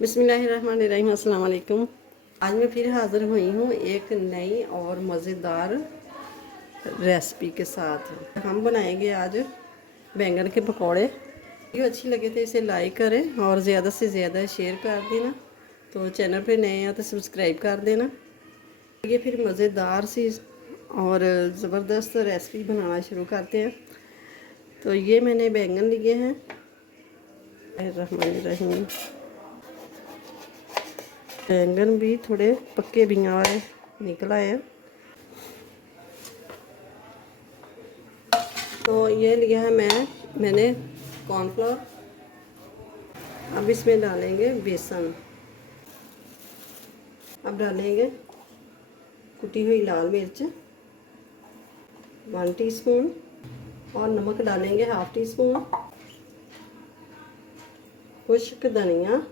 बिस्मिल्लाहिर्रहमानिर्रहीम, अस्सलाम वालेकुम। आज मैं फिर हाज़िर हुई हूँ एक नई और मज़ेदार रेसिपी के साथ। हम बनाएंगे आज बैंगन के पकौड़े। वीडियो अच्छी लगे तो इसे लाइक करें और ज़्यादा से ज़्यादा शेयर कर देना। तो चैनल पे नए हैं तो सब्सक्राइब कर देना। ये फिर मज़ेदार सी और ज़बरदस्त रेसिपी बनाना शुरू करते हैं। तो ये मैंने बैंगन लिए हैं। रहमानिर्रहीम। बैंगन भी थोड़े पक्के बिया वाले निकल आए हैं। तो ये लिया है मैंने कॉर्नफ्लोर। अब इसमें डालेंगे बेसन। अब डालेंगे कुटी हुई लाल मिर्च 1 टीस्पून और नमक डालेंगे 1/2 टीस्पून। खुश्क धनिया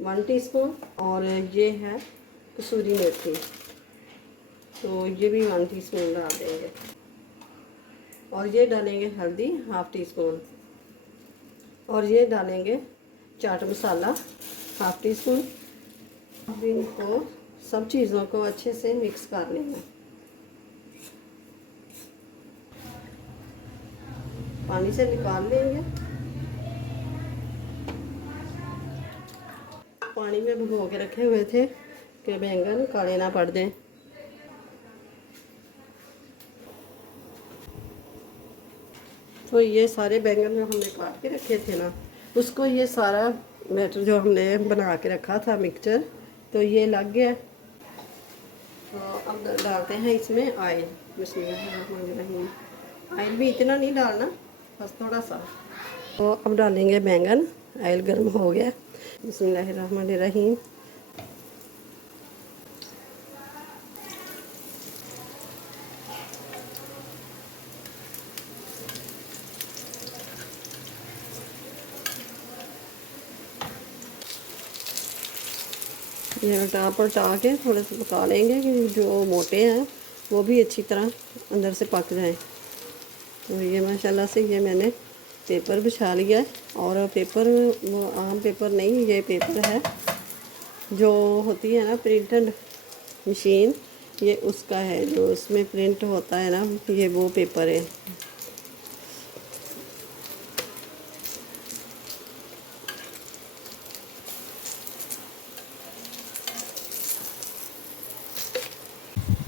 1 टीस्पून और ये है कसूरी मेथी, तो ये भी 1 टीस्पून डाल देंगे। और ये डालेंगे हल्दी 1/2 टीस्पून और ये डालेंगे चाट मसाला 1/2 टीस्पून। अब इनको सब चीज़ों को अच्छे से मिक्स कर लेना। पानी से निकाल लेंगे। पानी में भिगो के रखे हुए थे कि बैंगन काले ना पड़ दें। तो ये सारे बैंगन जो हमने काट के रखे थे ना, उसको ये सारा बैटर जो हमने बना के रखा था मिक्सचर, तो ये लग गया। तो अब डालते हैं इसमें ऑयल। बिस्मिल्लाहिर्रहमानिर्रहीम। ऑयल भी इतना नहीं डालना, बस थोड़ा सा। तो अब डालेंगे बैंगन। ऑयल गर्म हो गया। बिस्मिल्लाहिर्रहमानिर्रहीम। ये उल्टा के थोड़े से पका लेंगे कि जो मोटे हैं वो भी अच्छी तरह अंदर से पक जाएं। तो ये माशाल्लाह से ये मैंने पेपर बिछा लिया है। और पेपर वो आम पेपर नहीं, ये पेपर है जो होती है ना प्रिंटेड मशीन, ये उसका है जो उसमें प्रिंट होता है ना, ये वो पेपर है।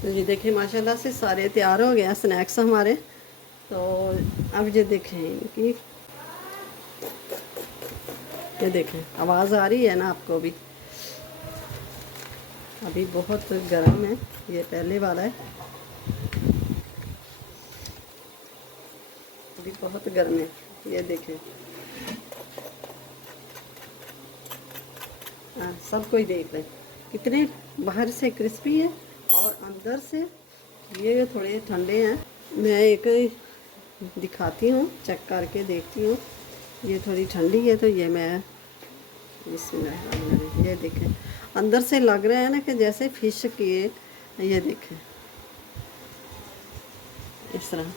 तो ये देखें माशाल्लाह से सारे तैयार हो गया स्नैक्स हमारे। तो अब ये देखें कि ये देखें आवाज़ आ रही है ना आपको भी। अभी बहुत गर्म है, ये पहले वाला है, अभी बहुत गर्म है। ये देखें, हाँ सब कोई देख लें कितने बाहर से क्रिस्पी है और अंदर से ये थोड़े ठंडे हैं। मैं एक दिखाती हूँ, चेक करके देखती हूँ। ये थोड़ी ठंडी है तो ये मैं इसमें, ये देखें अंदर से लग रहा है ना कि जैसे फिश के, ये देखें इस तरह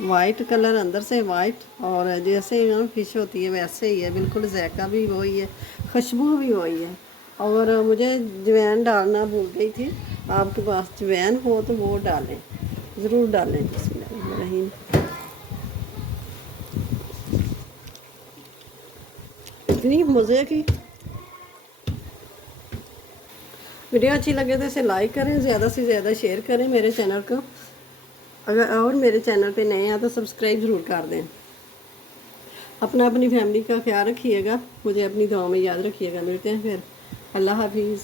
वाइट कलर, अंदर से वाइट, और जैसे फिश होती है वैसे ही है बिल्कुल। जायका भी वही है, खुशबू भी वही है। और मुझे अजवाइन डालना भूल गई थी। आपके पास अजवाइन हो तो वो डालें, ज़रूर डालें। बिस्मिल्लाहिर्रहमानिर्रहीम। इतनी मज़े की वीडियो अच्छी लगे तो इसे लाइक करें, ज़्यादा से ज़्यादा शेयर करें मेरे चैनल को। अगर और मेरे चैनल पे नए हैं तो सब्सक्राइब ज़रूर कर दें। अपनी फैमिली का ख्याल रखिएगा, मुझे अपनी दुआ में याद रखिएगा। मिलते हैं फिर। अल्लाह हाफिज़।